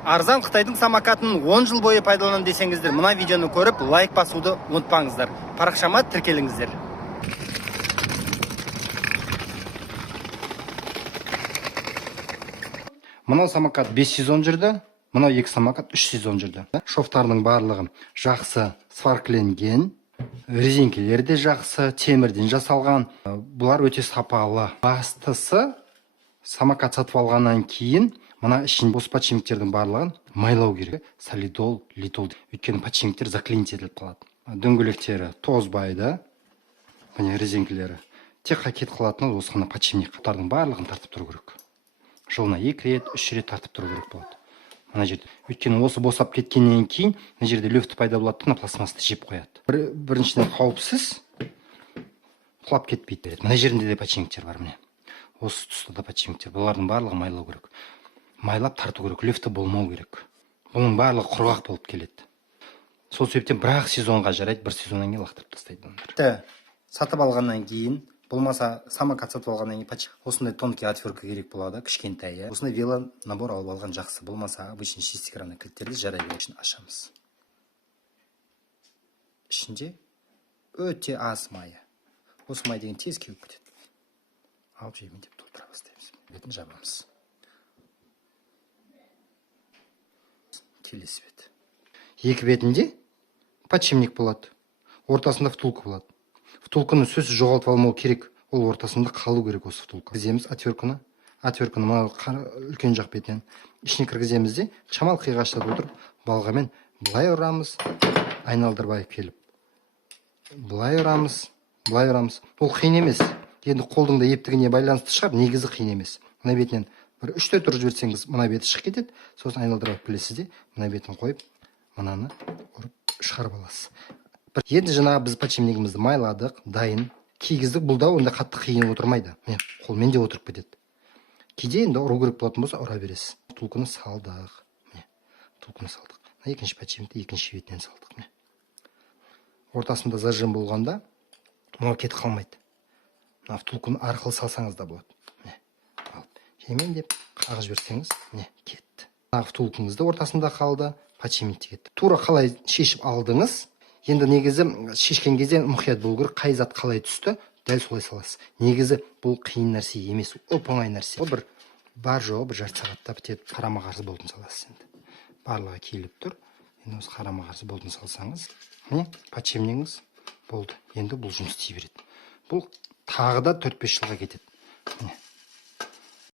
Арзан Қытайдың самокатын 10 жыл бойы пайдаланам десеңіздер, мына видеоны көріп, лайк басуды ұмытпаңыздар. Парақшама тіркеліңіздер. Мына самокат 5 сезон жүрді, мына екі самокат 3 сезон жүрді. Шофтардың барлығы жақсы сваркленген, резинкелері де жақсы, темірден жасалған. Бұлар өте сапалы. Бастысы, самокат сатып алғаннан кейін мына ішін бос подшипниктердің барлығын майлау керек. Солидол, литол. Өйткені подшипниктер заклинить етіліп қалады. Дөңгелектері тозбайды. Міне резинкелері. Тек кетіп қалатыны осы ғана подшипниктардың барлығын тартып тұру керек. Жылына 2 рет, 3 рет тартып тұру керек болады. Мына жерде. Өйткені осы босап кеткеннен кейін мына жерде люфт пайда болады, мына пластмассты жеп қояды. Біріншіден қауіпсіз, құлап кетпейді. Мына жерінде де подшипниктер бар міне. Осы тұста да подшипниктер. Бұлардың барлығы майлау керек. Майлап тарту керек, люфті болмау керек. Бұның барлығы құрғақ болып келеді. Сол себептен бір-ақ сезонға жарайды, бір сезоннан кейін лақтырып тастайды. Сатып алғаннан кейін, болмаса самокат сатып алғаннан кейін осындай тонкий отвертка керек болады, кішкентай. Осындай вело набор алып алған жақсы. Болмаса обычный шестигранный кілттерді жарай беру үшін ашамыз. Ішінде өте аз майы. Осы май деген тез кеуіп кетеді. Алып жеймін деп толтыра бастаймыз. Бетін жабамыз. Келесі бет. Екі бетінде подшипник болады. Ортасында втулка болады. Втулканы сөзсіз жоғалтып алмау керек. Ол ортасында қалу керек осы втулка. Кіргіземіз отвертканы. Отвертканы мына үлкен жақ бетінен ішіне кіргіземіз де, шамал қиғаштап отырып, балғамен былай ұрамыз, айналдырып келіп. Былай ұрамыз, былай ұрамыз. Ол қиын емес. Енді қолдың да ептігіне байланысты шығар, негізі қиын емес. Мына бетінен бір 3-4 ұрып жіберсеңіз, мына беті шығып кетеді. Сосын айналдырып келесіз де, мына бетін қойып, мынаны ұрып шығарып аласыз. Енді жаңағы біз подшипнигімізді майладық, дайын, кигіздік. Бұл да онда қатты қиын отырмайды. Міне, қолмен де отырып кетеді. Кейде енді ұру керек болатын болса, ұра бересіз. Втулканы салдық. Міне, втулканы салдық. Екінші подшипникті екінші бетінен салдық. Міне. Ортасында зажим болғанда, мынау кетіп қалмайды. Мына втулканы арқылы салсаңыз да болады. Міне, алып, жеймен деп қағып жіберсеңіз, міне, кетті. Втулкаңызды ортасында қалды, подшипникте кетті. Тура қалай шешіп алдыңыз? Енді негізі шешкен кезде мұқият болу керек, қай зат қалай түсті, дәл солай саласыз. Негізі бұл қиын нәрсе емес, оп-оңай нәрсе. Бір бар жоғы бір жарты сағатта бітеді. Қарама-қарсы болтын саласыз енді. Барлығы киіліп тұр. Енді осы қарама-қарсы болтын салсаңыз, міне, подшипнигіңіз болды. Енді бұл жұмыс істей береді. Бұл тағы да 4-5 жылға кетеді.